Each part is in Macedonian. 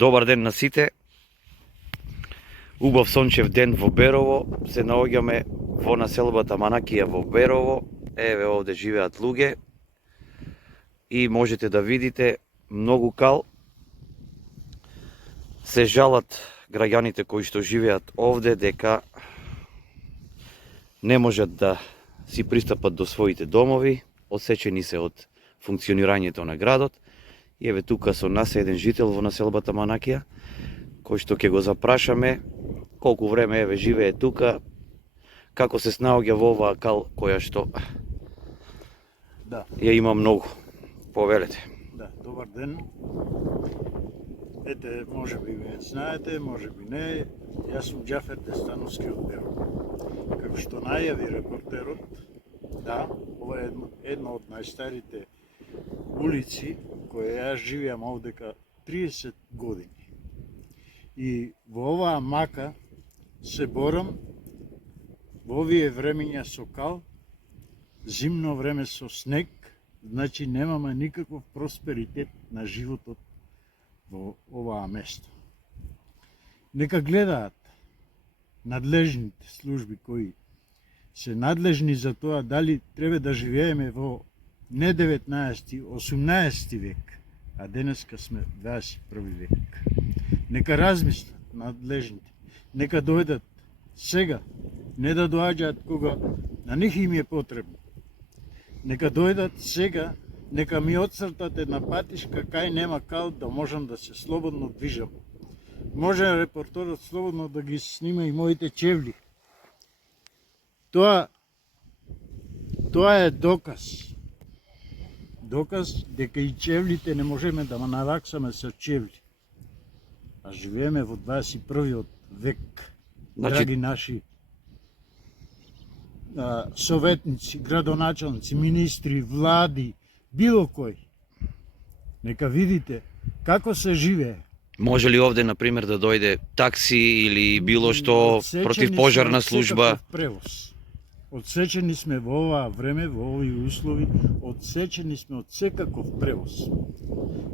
Добар ден на сите. Убав сончев ден во Берово. Се наоѓаме во населбата Манакија во Берово. Еве овде живеат луѓе. И можете да видите многу кал. Се жалат граѓаните кои што живеат овде дека не можат да си пристапат до своите домови, одсечени се од функционирањето на градот. И еве тука со нас еден жител во населбата Манакија, кој што ќе го запрашаме колку време еве живее тука, како се снаоѓа во оваа кал која што ја има многу. Повелете. Да, добар ден. Ете, може би ме знаете, може би не. Јас сум Џафер Дестановски од Берово. Како што најави репортерот, да, ова е една од најстарите улици која јас живеам овдека 30 години. И во оваа мака се борам во овие времења со кал, зимно време со снег, значи немаме никаков просперитет на животот во оваа место. Нека гледаат надлежните служби кои се надлежни за тоа дали треба да живееме во не 19, 18 век, а денеска сме 21 век. Нека размислат надлежните, нека дојдат сега, не да доаѓаат кога на нив им е потребно. Нека дојдат сега, нека ми отцртат една патишка кај нема кал да можам да се слободно движам. Може репортерот слободно да ги снима и моите чевли. Тоа е доказ. Доказ дека и чевлите не можеме да наваксаме со чевли. А живееме во 21 век. Драги наши советници, градоначалници, министри, влади, било кој. Нека видите како се живее. Може ли овде, например, да дојде такси или било што против пожарна служба? Одсечени сме во оваа време, во овие услови, одсечени сме од секаков превоз.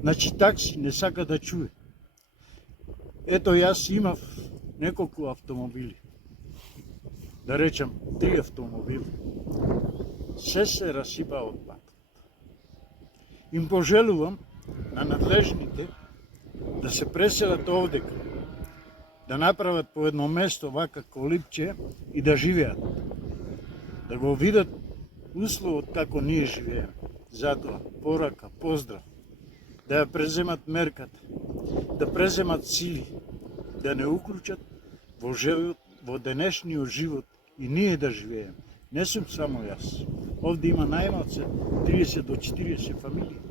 Значи такси не сака да чуе. Ето јас имав неколку автомобили. Да речам 3 автомобили. Се расипа од патот. Им пожелувам на надлежните да се преселат овдека, да направат по едно место вака колипче и да живеат. Да го видат условот како ние живееме. Затоа, порака, поздрав, да ја преземат мерката, да преземат сили, да не уклучат во живот, во денешниот живот и ние да живееме. Не сум само јас. Овде има најмалце 30 до 40 фамилии.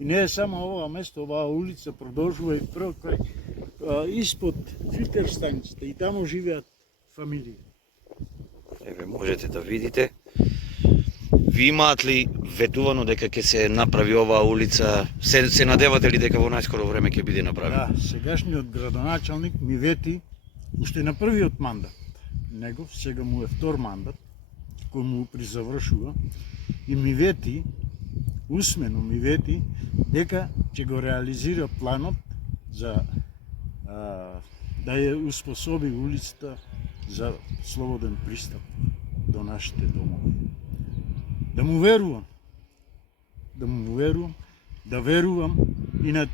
И не е само ова место, оваа улица продолжува и крај испод филтер станицата и таму живеат фамилии. Еве можете да видите. Ви имаат ли ветувано дека ќе се направи оваа улица? Се надевате ли дека во најскоро време ќе биде направена? Да, сегашниот градоначалник ми вети уште на првиот мандат. Негов сега му е втор мандат кој му призавршува и ми вети усмено ми вети дека ќе го реализира планот за да ја успособи улицата за слободен пристап до нашите домови. Да му верувам, да верувам и на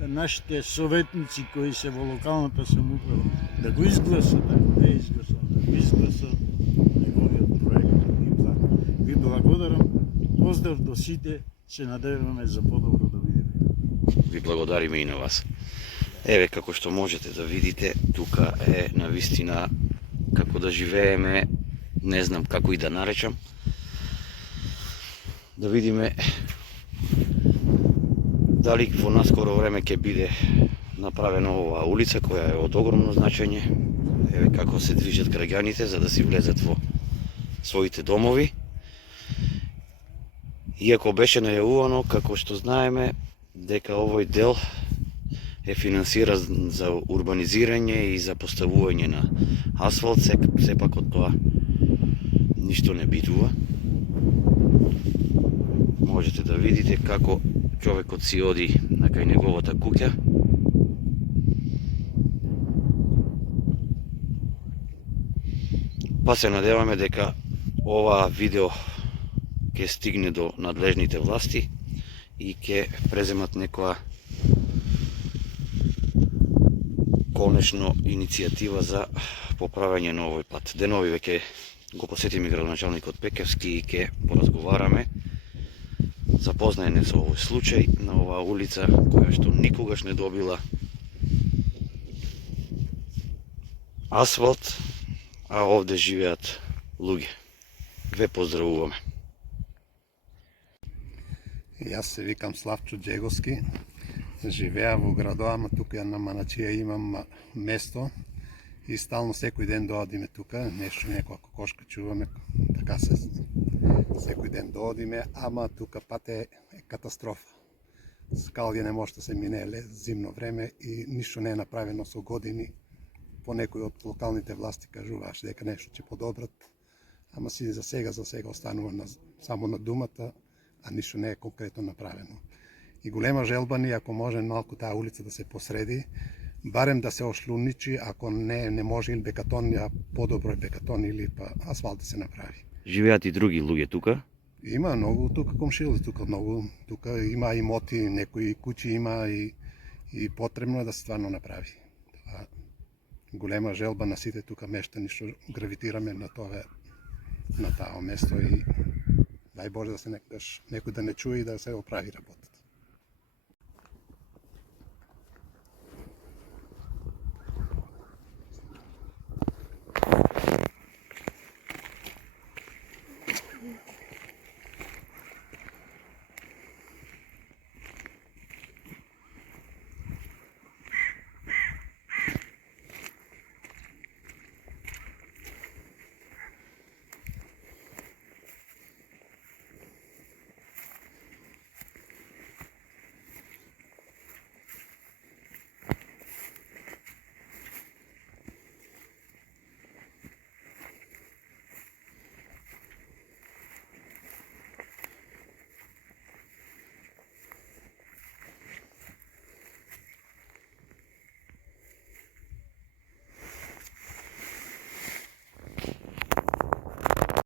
нашите советници кои се во локалната самоуправа, да го изгласат, ако не изгласат, да го изгласат неговиот проект и план. Ви благодарам, поздрав до сите, се надеваме за подобро да видиме. Ви благодариме и на вас. Еве како што можете да видите, тука е навистина како да живееме, не знам како и да наречам. Да видиме дали во наскоро време ќе биде направена оваа улица која е од огромно значење. Еве како се движат граѓаните за да си влезат во своите домови. Иако беше најавувано, како што знаеме, дека овој дел е финансиран за урбанизирање и за поставување на асфалт, сепак од тоа ништо не битува. Можете да видите како човекот си оди на кај неговата куќа Па се надеваме дека ова видео ќе стигне до надлежните власти и ќе преземат некоја конечно иницијатива за поправање на овој пат. Денови веќе го посетиме градоначалникот Пекевски и ќе поразговараме. Запознаене со овој случај на оваа улица која што никогаш не добила асфалт, а овде живеат луѓе. Ве поздравуваме. Јас се викам Славчо Джеговски, живеа во градот, ама тука на Маначија имам место и стално секој ден доодиме тука, нешто некоја кокошка чуваме, така се секој ден доодиме, ама тука пат е катастрофа. Скалје не може да се мине зимно време и ништо не е направено со години. По некои од локалните власти кажувааш дека нешто ќе подобрат, ама си за сега останува само на думата, а ништо не е конкретно направено. И голема желба ни, ако може малку таа улица да се посреди, барем да се ошлуничи, ако не може или бекатон, а подобро е бекатон или па асфалт да се направи. Живеат и други луѓе тука. Има многу тука комшилји, тука има имоти, некои куќи има и потребно е да се стварно направи. Това голема желба на сите тука мештани што гравитираме на таа место и дај Боже да се некој да не чуе и да се оправи работа.